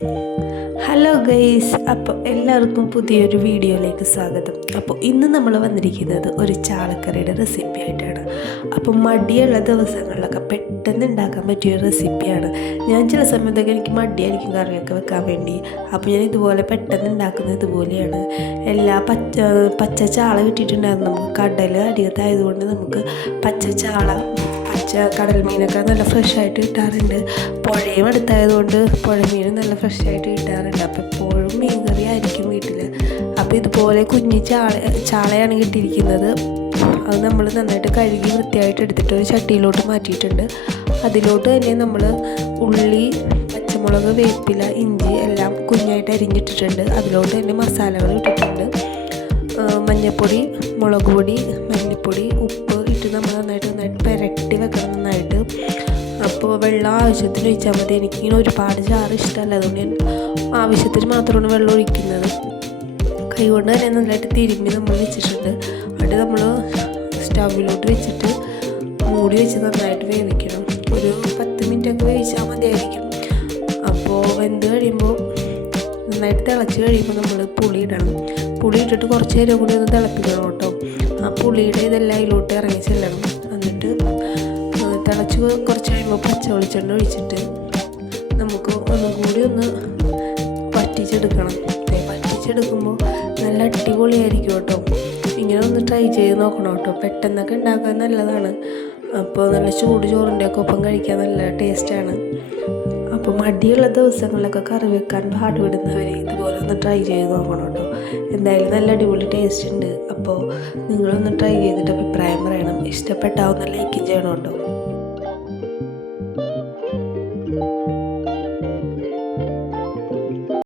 Hello guys, അപ്പോൾ എല്ലാവർക്കും പുതിയൊരു വീഡിയോയിലേക്ക് സ്വാഗതം. അപ്പോൾ ഇന്ന് നമ്മൾ വന്നിരിക്കുന്നത് ഒരു ചാളക്കറിയുടെ റെസിപ്പി ആയിട്ടാണ്. അപ്പോൾ മടിയുള്ള ദിവസങ്ങളിലൊക്കെ പെട്ടെന്ന് ഉണ്ടാക്കാൻ പറ്റിയൊരു റെസിപ്പിയാണ്. ഞാൻ ചില സമയത്തൊക്കെ എനിക്ക് മടിയായിരിക്കും കറിയൊക്കെ വെക്കാൻ വേണ്ടി. അപ്പോൾ ഞാൻ ഇതുപോലെ പെട്ടെന്ന് ഉണ്ടാക്കുന്നത് ഇതുപോലെയാണ്. എല്ലാ പച്ച ചാള കിട്ടിയിട്ടുണ്ടായിരുന്നു. നമുക്ക് കടൽ അരികത്തായതുകൊണ്ട് നമുക്ക് പച്ച ചാള കടൽ മീനൊക്കെ നല്ല ഫ്രഷായിട്ട് കിട്ടാറുണ്ട്. പുഴയും അടുത്തായതുകൊണ്ട് പുഴ മീനും നല്ല ഫ്രഷായിട്ട് കിട്ടാറുണ്ട്. അപ്പോൾ എപ്പോഴും മീൻ കറി ആയിരിക്കും വീട്ടിൽ. അപ്പോൾ ഇതുപോലെ കുഞ്ഞ് ചാളയാണ് കിട്ടിയിരിക്കുന്നത്. അത് നമ്മൾ നന്നായിട്ട് കഴുകി വൃത്തിയായിട്ട് എടുത്തിട്ട് ഒരു ചട്ടിയിലോട്ട് മാറ്റിയിട്ടുണ്ട്. അതിലോട്ട് തന്നെ നമ്മൾ ഉള്ളി, പച്ചമുളക്, വേപ്പില, ഇഞ്ചി എല്ലാം കുഞ്ഞായിട്ട് അരിഞ്ഞിട്ടിട്ടുണ്ട്. അതിലോട്ട് തന്നെ മസാലകൾ ഇട്ടിട്ടുണ്ട്. മഞ്ഞൾപ്പൊടി, മുളക് പൊടി, മല്ലിപ്പൊടി, ഉപ്പ് ഇട്ട് നമ്മൾ നന്നായിട്ട് പുരട്ടി വെക്കണം നന്നായിട്ട്. അപ്പോൾ വെള്ളം ആവശ്യത്തിന് ഒഴിച്ചാൽ മതി. എനിക്കിങ്ങനെ ഒരുപാട് ചാറ് ഇഷ്ടമല്ല, അതുകൊണ്ട് ഞാൻ ആവശ്യത്തിന് മാത്രമാണ് വെള്ളം ഒഴിക്കുന്നത്. കൈകൊണ്ട് തന്നെ നന്നായിട്ട് തിരുമ്മി നമ്മൾ വെച്ചിട്ടുണ്ട്. അത് നമ്മൾ സ്റ്റൗവിലോട്ട് വെച്ചിട്ട് മൂടി വെച്ച് നന്നായിട്ട് വേവിക്കണം. ഒരു 10 മിനിറ്റൊക്കെ വേവിച്ചാൽ മതിയായിരിക്കും. അപ്പോൾ വെന്ത് കഴിയുമ്പോൾ നന്നായിട്ട് തിളച്ച് കഴിയുമ്പോൾ നമ്മൾ പുളി ഇടണം. പുളി ഇട്ടിട്ട് കുറച്ച് നേരം കൂടി ഒന്ന് തിളപ്പിക്കണം കേട്ടോ. ആ പുളിയുടെ ഇതെല്ലാം അതിലോട്ട് ഇറങ്ങി ചെല്ലണം. എന്നിട്ട് തിളച്ച് കുറച്ച് കഴിയുമ്പോൾ പച്ച വെളിച്ചെണ്ണ ഒഴിച്ചിട്ട് നമുക്ക് ഒന്നും കൂടി ഒന്ന് വറ്റിച്ചെടുക്കണം. വറ്റിച്ചെടുക്കുമ്പോൾ നല്ല അടിപൊളിയായിരിക്കും കേട്ടോ. ഇങ്ങനെ ഒന്ന് ട്രൈ ചെയ്ത് നോക്കണം കേട്ടോ. പെട്ടെന്നൊക്കെ ഉണ്ടാക്കാൻ നല്ലതാണ്. അപ്പോൾ നല്ല ചൂട് ചോറിൻ്റെയൊക്കെ ഒപ്പം കഴിക്കാൻ നല്ല ടേസ്റ്റാണ്. അപ്പോൾ മടിയുള്ള ദിവസങ്ങളിലൊക്കെ കറി വെക്കാൻ പാടുപെടുന്നവർ ഇതുപോലെ ഒന്ന് ട്രൈ ചെയ്ത് നോക്കണം കേട്ടോ. എന്തായാലും നല്ല അടിപൊളി ടേസ്റ്റ് ഉണ്ട്. അപ്പോൾ നിങ്ങളൊന്ന് ട്രൈ ചെയ്തിട്ട് അഭിപ്രായം പറയണം. ഇഷ്ടപ്പെട്ടാവുന്ന ലൈക്കും ചെയ്യണം കേട്ടോ.